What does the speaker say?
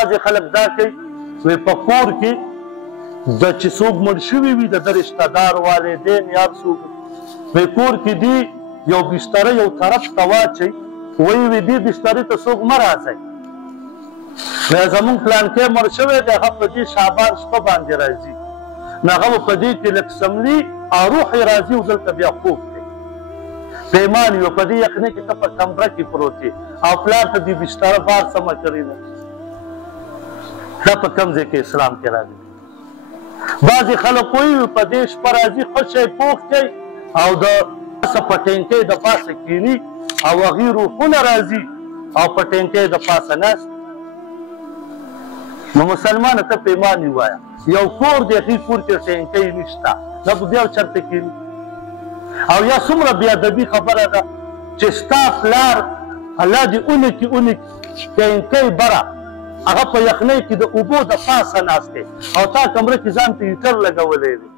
بعضې خلک دا کوي وایي په کور کې د چې څوک مړ شوي وي د ده رشته دار والدین یا هر څوک وایي کور کې دي یو بستره یو طرف ته واچوي وایي دې بسترې ته څوک مه راځئ زمونږ پلانکی مړ شوی دی هغه په دې شعبان شپه باندې راځي نو هغه به په دې کې لږ سملي او روح یې راځي او دلته بیا خوب دی پیمان یو په دې یخنۍ کې ته په کمره کې پروت یې او پلار ته دې بستره بار سمه کړې ده دا په کوم ځای کې اسلام کې راغلي بعضې خلک وایي په دې شپه راځي ښه شی پوخ کوي او د پاسه په ټینکۍ د پاسه کښېني او هغې روحونه راځي او په ټینکۍ د پاسه ناست نو مسلمانه ته پیمان ووایه یو کور دی هغې کور کې ټینکۍ نشته دا به بیا چېرته کښېني او یا څومره بېادبي خبره ده چې ستا پلار الله دې اونکي ټینکۍ بره هغه په یخنۍ کې د اوبو د پاسه ناست دی او تا کمره کې ځان ته هیټر لګولی دی